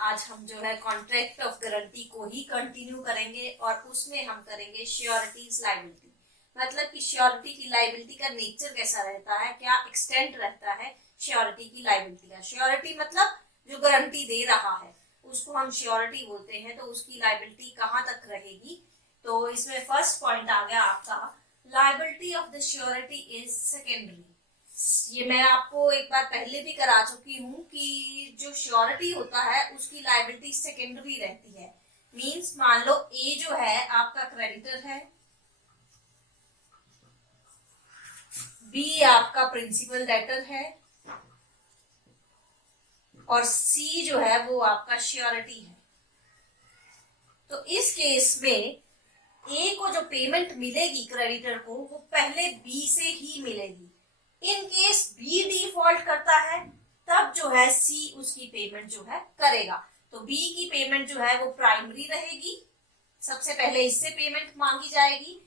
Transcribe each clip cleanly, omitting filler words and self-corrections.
आज हम जो है कॉन्ट्रैक्ट ऑफ गारंटी को ही कंटिन्यू करेंगे और उसमें हम करेंगे श्योरिटीज लायबिलिटी। मतलब कि श्योरिटी की लायबिलिटी का नेचर कैसा रहता है, क्या एक्सटेंट रहता है श्योरिटी की लायबिलिटी का। श्योरिटी मतलब जो गारंटी दे रहा है उसको हम श्योरिटी बोलते हैं, तो उसकी लायबिलिटी कहाँ तक रहेगी। तो इसमें फर्स्ट पॉइंट आ गया आपका, liability of the surety is secondary. ये मैं आपको एक बार पहले भी करा चुकी हूँ कि जो श्योरिटी होता है उसकी लायबिलिटी सेकेंडरी रहती है। मींस मान लो ए जो है आपका क्रेडिटर है, बी आपका प्रिंसिपल डेटर है और सी जो है वो आपका श्योरिटी है। तो इस केस में ए को जो पेमेंट मिलेगी क्रेडिटर को वो पहले बी से ही मिलेगी। इन केस बी डिफॉल्ट करता है तब जो है सी उसकी पेमेंट जो है करेगा। तो बी की पेमेंट जो है वो प्राइमरी रहेगी, सबसे पहले इससे पेमेंट मांगी जाएगी।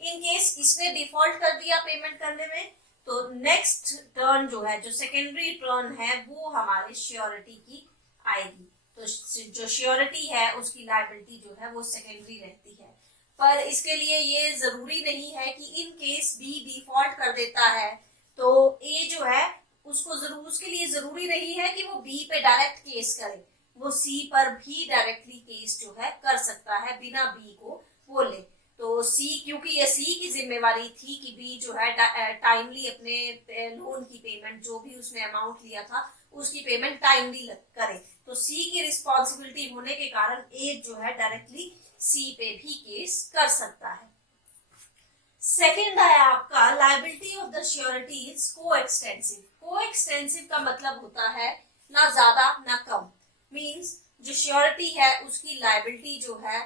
इन केस इसने डिफॉल्ट कर दिया पेमेंट करने में तो नेक्स्ट टर्न जो है, जो सेकेंडरी टर्न है, वो हमारे श्योरिटी की आएगी। तो जो श्योरिटी है उसकी लायबिलिटी जो है वो सेकेंडरी रहती है। पर इसके लिए ये जरूरी नहीं है कि इन केस बी डिफॉल्ट कर देता है तो ए जो है उसके लिए जरूरी नहीं है कि वो बी पे डायरेक्ट केस करे, वो सी पर भी डायरेक्टली केस जो है कर सकता है बिना बी को बोले। तो सी, क्योंकि ये सी की जिम्मेवारी थी कि बी जो है टाइमली अपने लोन की पेमेंट, जो भी उसने अमाउंट लिया था उसकी पेमेंट टाइमली करे, तो सी की रिस्पॉन्सिबिलिटी होने के कारण ए जो है डायरेक्टली सी पे भी केस कर सकता है। सेकेंड है आपका liability of the surety is coextensive. Coextensive का मतलब होता है ना ज्यादा ना कम। मींस जो श्योरिटी है उसकी लायबिलिटी जो है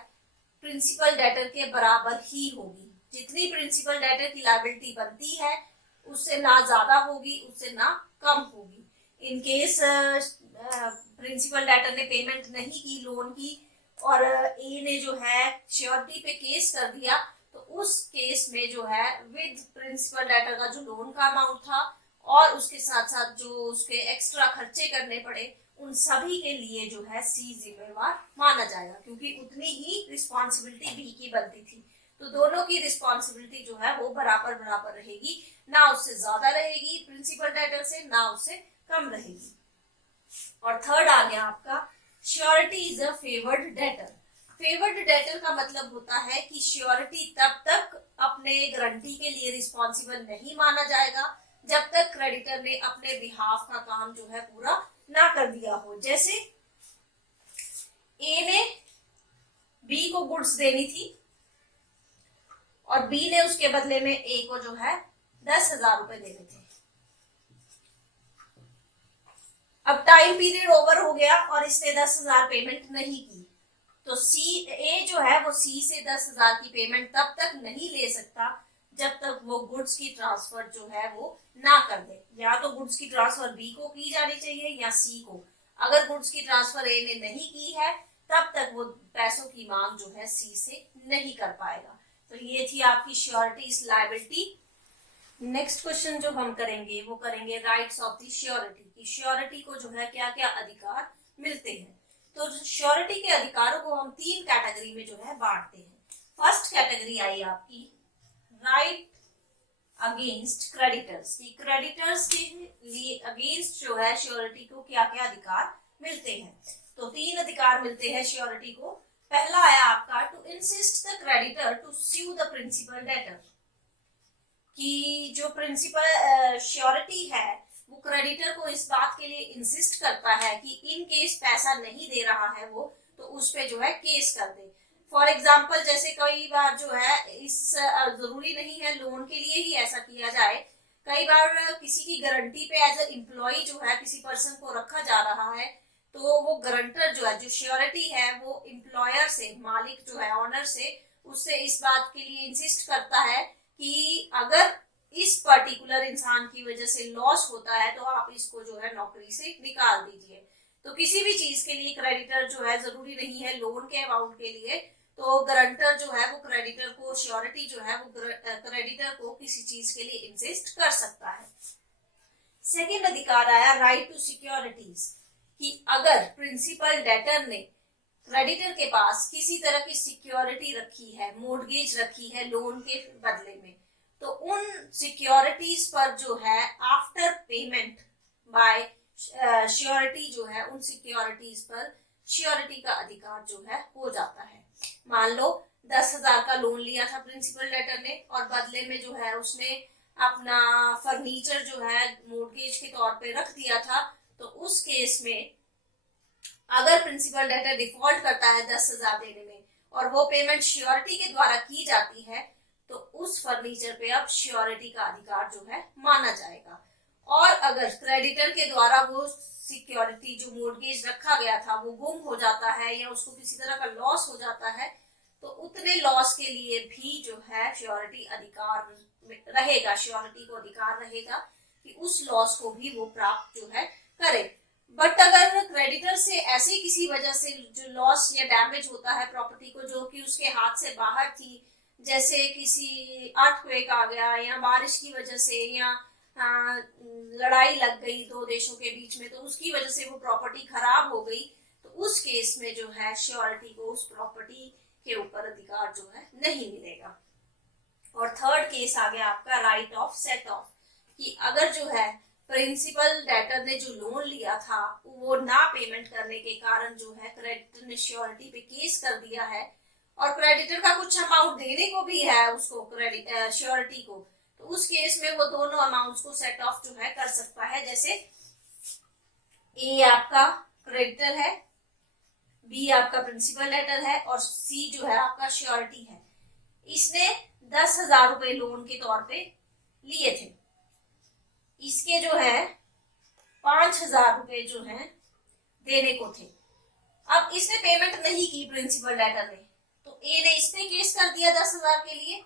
प्रिंसिपल डेटर के बराबर ही होगी। जितनी प्रिंसिपल डेटर की लायबिलिटी बनती है उससे ना ज्यादा होगी उससे ना कम होगी। इन केस प्रिंसिपल डेटर ने पेमेंट नहीं की लोन की और ए ने जो है श्योरिटी पे केस कर दिया तो उस केस में जो है विद प्रिंसिपल डेटर का जो लोन का अमाउंट था और उसके साथ साथ जो उसके एक्स्ट्रा खर्चे करने पड़े उन सभी के लिए जो है सी जिम्मेवार माना जाएगा, क्योंकि उतनी ही रिस्पॉन्सिबिलिटी बी की बनती थी। तो दोनों की रिस्पॉन्सिबिलिटी जो है वो बराबर बराबर रहेगी, ना उससे ज्यादा रहेगी प्रिंसिपल डेटर से, ना उससे कम रहेगी। और थर्ड आ गया आपका, surety is a favoured debtor. Favoured debtor का मतलब होता है कि श्योरिटी तब तक अपने गारंटी के लिए रिस्पॉन्सिबल नहीं माना जाएगा जब तक क्रेडिटर ने अपने बिहाफ का काम जो है पूरा ना कर दिया हो। जैसे ए ने बी को गुड्स देनी थी और बी ने उसके बदले में ए को जो है 10,000 रुपए देने थे। अब टाइम पीरियड ओवर हो गया और इसने 10,000 पेमेंट नहीं की, तो सी ए जो है वो सी से 10,000 की पेमेंट तब तक नहीं ले सकता जब तक वो गुड्स की ट्रांसफर जो है वो ना कर दे। या तो गुड्स की ट्रांसफर बी को की जानी चाहिए या सी को। अगर गुड्स की ट्रांसफर ए ने नहीं की है तब तक वो पैसों की मांग जो है सी से नहीं कर पाएगा। तो ये थी आपकी श्योरिटीज लायबिलिटी। नेक्स्ट क्वेश्चन जो हम करेंगे वो करेंगे राइट्स ऑफ द श्योरिटी, की श्योरिटी को जो है क्या क्या अधिकार मिलते हैं। तो श्योरिटी के अधिकारों को हम 3 कैटेगरी में जो है बांटते हैं। फर्स्ट कैटेगरी आई आपकी राइट अगेंस्ट क्रेडिटर्स, की क्रेडिटर्स के लिए अगेंस्ट जो है श्योरिटी को क्या क्या अधिकार मिलते हैं। तो 3 अधिकार मिलते हैं श्योरिटी को। पहला आया आपका to insist the creditor to sue the principal debtor, कि जो प्रिंसिपल श्योरिटी है वो क्रेडिटर को इस बात के लिए इंसिस्ट करता है कि इन केस पैसा नहीं दे रहा है वो तो उस पे जो है केस कर दे। फॉर एग्जाम्पल जैसे कई बार जो है इस जरूरी नहीं है लोन के लिए ही ऐसा किया जाए, कई बार किसी की गारंटी पे एज ए एम्प्लॉय जो है किसी पर्सन को रखा जा रहा है तो वो गारंटर जो है, जो श्योरिटी है, वो एम्प्लॉयर से, मालिक जो है ऑनर से, उससे इस बात के लिए इंसिस्ट करता है कि अगर इस पर्टिकुलर इंसान की वजह से लॉस होता है तो आप इसको जो है नौकरी से निकाल दीजिए। तो किसी भी चीज के लिए क्रेडिटर जो है, जरूरी नहीं है लोन के अमाउंट के लिए, तो गारंटर जो है वो क्रेडिटर को, श्योरिटी जो है वो क्रेडिटर को किसी चीज के लिए इंसिस्ट कर सकता है। सेकेंड अधिकार आया राइट टू सिक्योरिटीज, कि अगर प्रिंसिपल डेटर ने क्रेडिटर के पास किसी तरह की सिक्योरिटी रखी है, मोर्गेज रखी है लोन के बदले में, तो उन सिक्योरिटीज पर जो है आफ्टर पेमेंट बाय श्योरिटी जो है, उन सिक्योरिटीज पर श्योरिटी का अधिकार जो है हो जाता है। मान लो 10,000 का लोन लिया था प्रिंसिपल डेटर ने और बदले में जो है उसने अपना फर्नीचर जो है मोर्गेज के तौर पे रख दिया था, तो उस केस में अगर प्रिंसिपल डेटर डिफॉल्ट करता है 10,000 देने में और वो पेमेंट श्योरिटी के द्वारा की जाती है, तो उस फर्नीचर पे अब श्योरिटी का अधिकार जो है माना जाएगा। और अगर क्रेडिटर के द्वारा वो सिक्योरिटी जो मोर्गेज रखा गया था वो गुम हो जाता है या उसको किसी तरह का लॉस हो जाता है, तो उतने लॉस के लिए भी जो है श्योरिटी अधिकार रहेगा, श्योरिटी को अधिकार रहेगा कि उस लॉस को भी वो प्राप्त जो है करे। बट अगर क्रेडिटर से ऐसे किसी वजह से जो लॉस या डैमेज होता है प्रॉपर्टी को, जो कि उसके हाथ से बाहर थी, जैसे किसी अर्थक्वेक आ गया या बारिश की वजह से या लड़ाई लग गई दो देशों के बीच में, तो उसकी वजह से वो प्रॉपर्टी खराब हो गई, तो उस केस में जो है श्योरिटी को उस प्रॉपर्टी के ऊपर अधिकार जो है नहीं मिलेगा। और थर्ड केस आ गया आपका राइट ऑफ सेट ऑफ, कि अगर जो है प्रिंसिपल डेटर ने जो लोन लिया था वो ना पेमेंट करने के कारण जो है क्रेडिटर ने श्योरिटी पे केस कर दिया है और क्रेडिटर का कुछ अमाउंट देने को भी है उसको श्योरिटी को, तो उस केस में वो दोनों अमाउंट्स को सेट ऑफ जो है कर सकता है। जैसे ए आपका क्रेडिटर है, बी आपका प्रिंसिपल डेटर है और सी जो है आपका श्योरिटी है। इसने 10,000 रुपए लोन के तौर पे लिए थे, इसके जो है 5,000 रुपए जो है देने को थे। अब इसने पेमेंट नहीं की प्रिंसिपल डेटर ने, तो ए ने इस पे केस कर दिया 10,000 के लिए,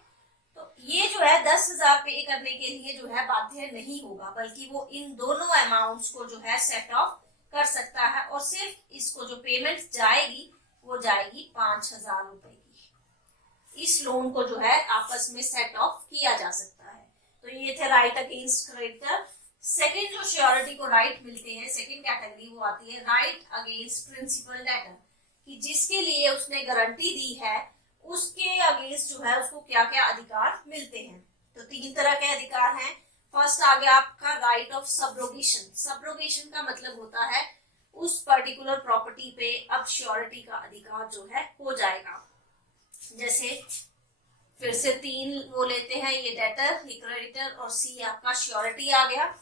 तो ये जो है 10,000 पे करने के लिए जो है बाध्य नहीं होगा, बल्कि वो इन दोनों अमाउंट्स को जो है सेट ऑफ कर सकता है और सिर्फ इसको जो पेमेंट जाएगी वो जाएगी 5,000 रुपए की। इस लोन को जो है आपस में सेट ऑफ किया जा सकता है। तो ये थे राइट अगेंस्ट क्रेडिटर। सेकंड जो श्योरिटी को राइट मिलते हैं, सेकंड कैटेगरी वो आती है राइट अगेंस्ट प्रिंसिपल डेटर, कि जिसके लिए उसने गारंटी दी है उसके अगेंस्ट जो है उसको क्या क्या अधिकार मिलते हैं। तो 3 तरह के अधिकार हैं। फर्स्ट आ गया आपका राइट ऑफ सब्रोगेशन। सब्रोगेशन का मतलब होता है उस पर्टिकुलर प्रॉपर्टी पे अब श्योरिटी का अधिकार जो है हो जाएगा। जैसे फिर से 3 वो लेते हैं, ये डेटर, ये क्रेडिटर और सी आपका श्योरिटी आ गया।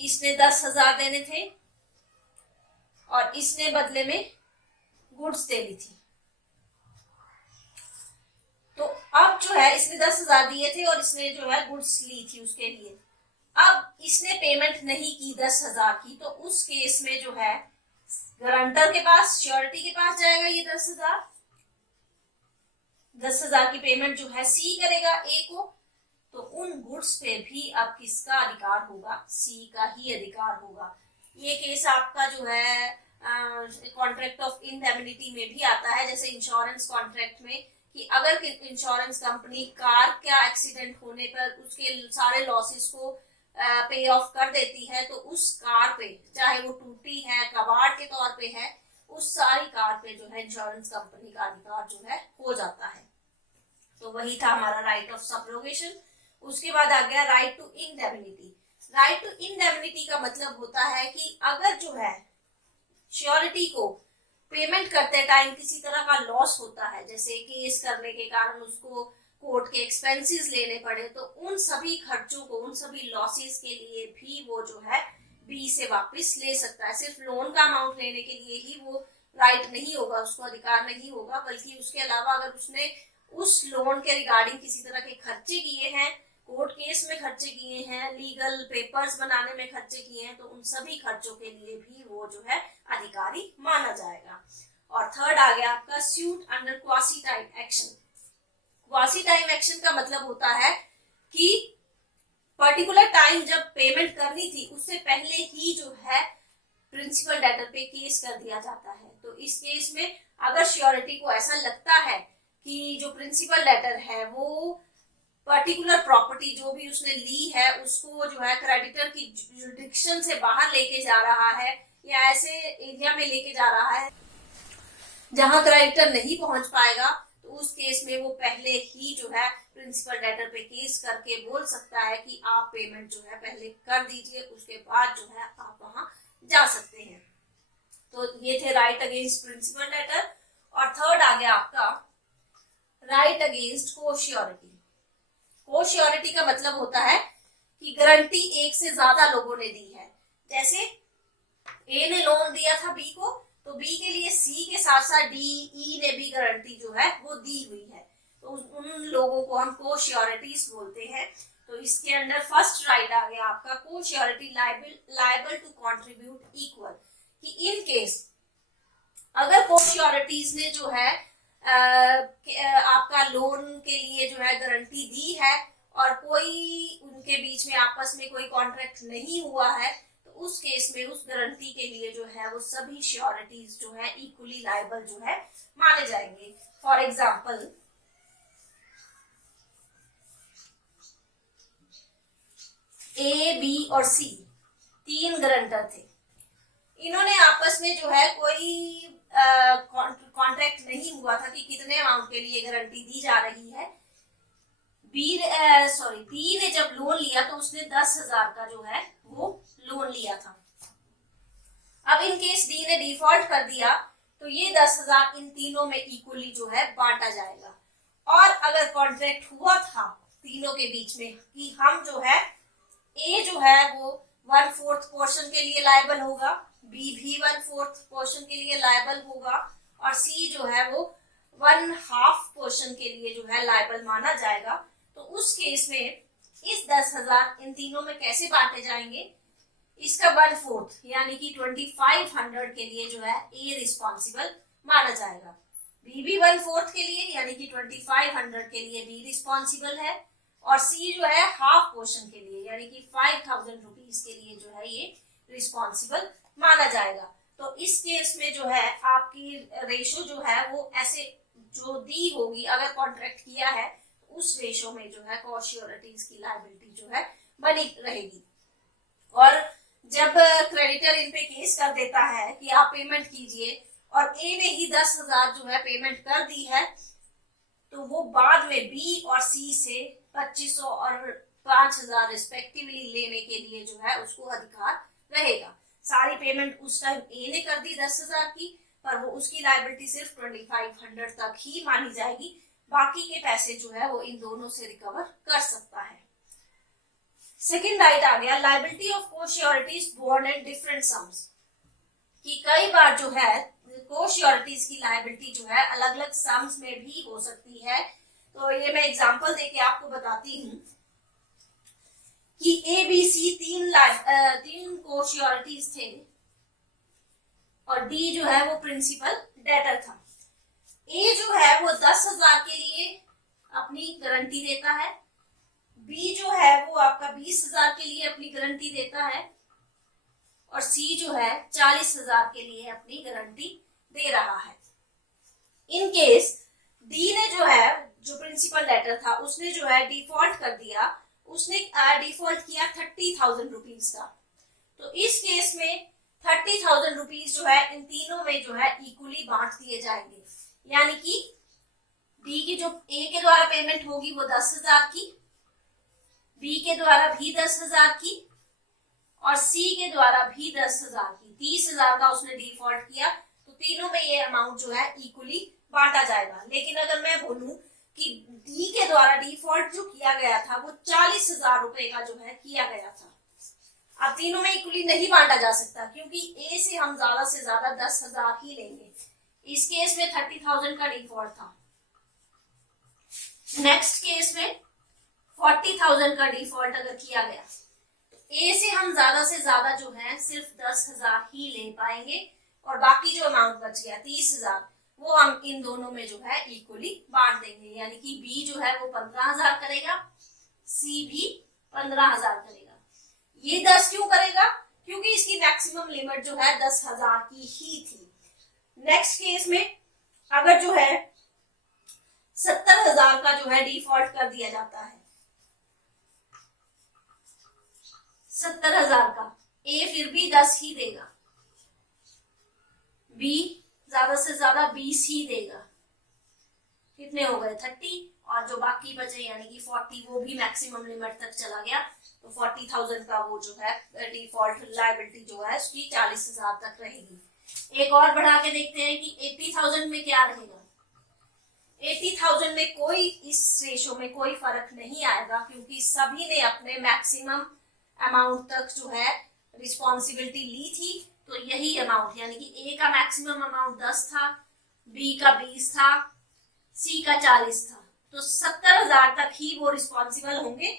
इसने 10,000 देने थे और इसने बदले में गुड्स दे दी थी। तो अब जो है इसने 10,000 दिए थे और इसने जो है गुड्स ली थी उसके लिए। अब इसने पेमेंट नहीं की 10,000 की, तो उस केस में जो है गारंटर के पास, श्योरिटी के पास जाएगा ये 10,000 की पेमेंट जो है सी करेगा ए को, तो उन गुड्स पे भी अब किसका अधिकार होगा? सी का ही अधिकार होगा। ये केस आपका जो है कॉन्ट्रैक्ट ऑफ इंडेमनिटी में भी आता है, जैसे इंश्योरेंस कॉन्ट्रैक्ट में, कि अगर इंश्योरेंस कंपनी कार का एक्सीडेंट होने पर उसके सारे लॉसेस को पे ऑफ कर देती है, तो उस कार पे, चाहे वो टूटी है, कबाड़ के तौर पे है, उस सारी कार पे जो है इंश्योरेंस कंपनी का अधिकार जो है हो जाता है। तो वही था हमारा राइट ऑफ सब्रोगेशन। उसके बाद आ गया right to indemnity. Right to indemnity का मतलब होता है कि अगर जो है श्योरिटी को पेमेंट करते टाइम किसी तरह का लॉस होता है, जैसे केस करने के कारण उसको कोर्ट के एक्सपेंसेस लेने पड़े, तो उन सभी खर्चों को, उन सभी लॉसेस के लिए भी वो जो है बी से वापस ले सकता है। सिर्फ लोन का अमाउंट लेने के लिए ही वो राइट नहीं होगा, उसको अधिकार नहीं होगा, बल्कि उसके अलावा अगर उसने उस लोन के रिगार्डिंग किसी तरह के खर्चे किए हैं, कोर्ट केस में खर्चे किए हैं, लीगल पेपर्स बनाने में खर्चे किए हैं, तो उन सभी खर्चों के लिए भी वो जो है अधिकारी माना जाएगा। और थर्ड आ गया आपका suit under quasi time action. Quasi time action का मतलब होता है कि पर्टिकुलर टाइम जब पेमेंट करनी थी उससे पहले ही जो है प्रिंसिपल डेटर पे केस कर दिया जाता है। तो इस केस में अगर श्योरिटी को ऐसा लगता है कि जो प्रिंसिपल डेटर है वो पर्टिकुलर प्रॉपर्टी जो भी उसने ली है उसको जो है क्रेडिटर की जुरिडिक्शन से बाहर लेके जा रहा है या ऐसे एरिया में लेके जा रहा है जहां क्रेडिटर नहीं पहुंच पाएगा, तो उस केस में वो पहले ही जो है प्रिंसिपल डेटर पे केस करके बोल सकता है कि आप पेमेंट जो है पहले कर दीजिए, उसके बाद जो है आप वहां जा सकते हैं। तो ये थे राइट अगेंस्ट प्रिंसिपल डेटर। और थर्ड आ गया आपका राइट अगेंस्ट कोश्योरिटी। कोश्योरिटी का मतलब होता है कि गारंटी एक से ज्यादा लोगों ने दी है। जैसे ए ने लोन दिया था बी को, तो बी के लिए सी के साथ साथ डी ई ने भी गारंटी जो है वो दी हुई है, तो उन लोगों को हम कोश्योरिटीज बोलते हैं। तो इसके अंदर फर्स्ट राइट आ गया आपका कोश्योरिटी लायबल टू कंट्रीब्यूट इक्वल, कि इन केस अगर कोश्योरिटीज ने जो है आपका लोन के लिए जो है गारंटी दी है और कोई उनके बीच में आपस में कोई कॉन्ट्रैक्ट नहीं हुआ है, तो उस केस में उस गारंटी के लिए जो है वो सभी श्योरिटीज जो है इक्वली लायबल जो है माने जाएंगे। फॉर एग्जाम्पल ए बी और सी तीन गारंटर थे, इन्होंने आपस में जो है कोई कॉन्ट्रैक्ट नहीं हुआ था कि कितने अमाउंट के लिए गारंटी दी जा रही है। बी ने जब लोन लिया तो उसने 10,000 का जो है वो लोन लिया था। अब इन केस डी ने डिफॉल्ट कर दिया तो ये 10,000 इन तीनों में इक्वली जो है बांटा जाएगा। और अगर कॉन्ट्रैक्ट हुआ था तीनों के बीच में कि हम जो है ए जो है वो 1/4 पोर्शन के लिए लायबल होगा, बी भी 1/4 पोर्शन के लिए लायबल होगा और सी जो है वो 1/2 पोर्शन के लिए जो है लायबल माना जाएगा, तो उस केस में इस 10,000 इन तीनों में कैसे बांटे जाएंगे? इसका 1/4 यानी कि 2500 के लिए जो है ए रिस्पॉन्सिबल माना जाएगा, बी भी 1/4 के लिए यानी कि 2500 के लिए बी रिस्पॉन्सिबल है और सी जो है हाफ पोर्शन के लिए यानी कि 5,000 रुपीज के लिए जो है ये रिस्पॉन्सिबल माना जाएगा। तो इस केस में जो है आपकी रेशो जो है वो ऐसे जो दी होगी, अगर कॉन्ट्रैक्ट किया है उस रेशो में जो है कोश्योरिटीज की लायबिलिटी जो है बनी रहेगी। और जब क्रेडिटर इन पे केस कर देता है कि आप पेमेंट कीजिए और ए ने ही 10,000 जो है पेमेंट कर दी है, तो वो बाद में बी और सी से 2500 और 5,000 रिस्पेक्टिवली लेने के लिए जो है उसको अधिकार रहेगा। सारी पेमेंट उस टाइम ए ने कर दी 10,000 की, पर वो उसकी लायबिलिटी सिर्फ 2500 तक ही मानी जाएगी, बाकी के पैसे जो है वो इन दोनों से रिकवर कर सकता है। सेकेंड राइट आ गया liability of cosureties borne at different sums, कि कई बार जो है कोश्योरिटीज की लायबिलिटी जो है अलग अलग सम्स में भी हो सकती है। तो ये मैं एग्जांपल देके आपको बताती हूँ कि ए बी सी तीन कोश्योरिटीज थे और डी जो है वो प्रिंसिपल डेटर था। ए जो है वो 10,000 के लिए अपनी गारंटी देता है, बी जो है वो आपका 20,000 के लिए अपनी गारंटी देता है और सी जो है 40,000 के लिए अपनी गारंटी दे रहा है। इन केस डी ने जो है जो प्रिंसिपल डेटर था उसने जो है डिफॉल्ट कर दिया, उसने डिफॉल्ट किया 30,000 रुपीज का, तो इस केस में 30,000 रुपीज जो है इन तीनों में जो है इक्वली बांट दिए जाएंगे, यानी कि डी की जो ए के द्वारा पेमेंट होगी वो 10,000 की, बी के द्वारा भी 10,000 की और सी के द्वारा भी 10,000 की। 30,000 का उसने डिफॉल्ट किया, तो तीनों में ये अमाउंट जो है इक्वली बांटा जाएगा। लेकिन अगर मैं बोलूं कि डी के द्वारा डिफॉल्ट जो किया गया था वो 40,000 रुपए का जो है किया गया था, अब तीनों में इक्वली नहीं बांटा जा सकता क्योंकि ए से हम ज्यादा से ज्यादा 10,000 ही लेंगे। इस केस में 30,000 का डिफॉल्ट था, नेक्स्ट केस में 40,000 का डिफॉल्ट अगर किया गया, ए से हम ज्यादा से ज्यादा जो है सिर्फ 10,000 ही ले पाएंगे और बाकी जो अमाउंट बच गया 30,000 वो हम इन दोनों में जो है इक्वली बांट देंगे, यानी कि बी जो है वो 15,000 करेगा, सी भी 15,000 करेगा। ये 10 क्यों करेगा? क्योंकि इसकी मैक्सिमम लिमिट जो है 10,000 की ही थी। नेक्स्ट केस में अगर जो है 70,000 का जो है डिफॉल्ट कर दिया जाता है, 70,000 का, ए फिर भी 10 ही देगा, बी ज्यादा से ज्यादा 20 ही देगा। कितने हो गए 30, और जो बाकी बचे यानी कि 40 वो भी मैक्सिमम लिमिट तक चला गया, तो 40,000 का वो जो है डिफॉल्ट लायबिलिटी जो है उसकी 40,000 तक रहेगी। एक और बढ़ा के देखते हैं कि 80,000 में क्या रहेगा। 80,000 में कोई इस रेशो में कोई फर्क नहीं आएगा, क्योंकि सभी ने अपने मैक्सिमम अमाउंट तक जो है रिस्पॉन्सिबिलिटी ली थी। तो यही अमाउंट यानी कि ए का मैक्सिमम अमाउंट 10 था, बी का 20 था, सी का 40 था, तो 70,000 तक ही वो रिस्पॉन्सिबल होंगे।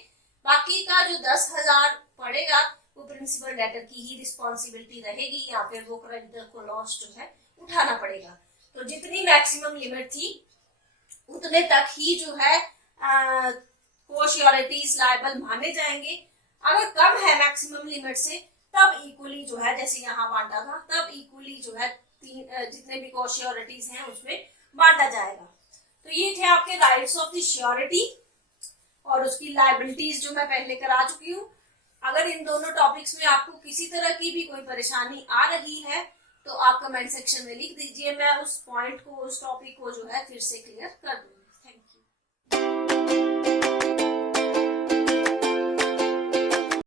बाकी का जो 10,000 पड़ेगा वो प्रिंसिपल डेटर की ही रिस्पॉन्सिबिलिटी रहेगी, या फिर वो क्रेडिटर को लॉस जो है उठाना पड़ेगा। तो जितनी मैक्सिमम लिमिट थी उतने तक ही जो है कोश्योरिटीज लायबल माने जाएंगे। अगर कम है मैक्सिमम लिमिट से तब इक्वली जो है, जैसे यहाँ बांटा था, तब इक्वली जो है जितने भी कोश्योरिटीज हैं उसमें बांटा जाएगा। तो ये थे आपके राइट्स ऑफ द श्योरिटी और उसकी लायबिलिटीज जो मैं पहले करा चुकी हूँ। अगर इन दोनों टॉपिक्स में आपको किसी तरह की भी कोई परेशानी आ रही है तो आप कमेंट सेक्शन में लिख दीजिए, मैं उस पॉइंट को, उस टॉपिक को जो है फिर से क्लियर कर दूंगी। Thank you.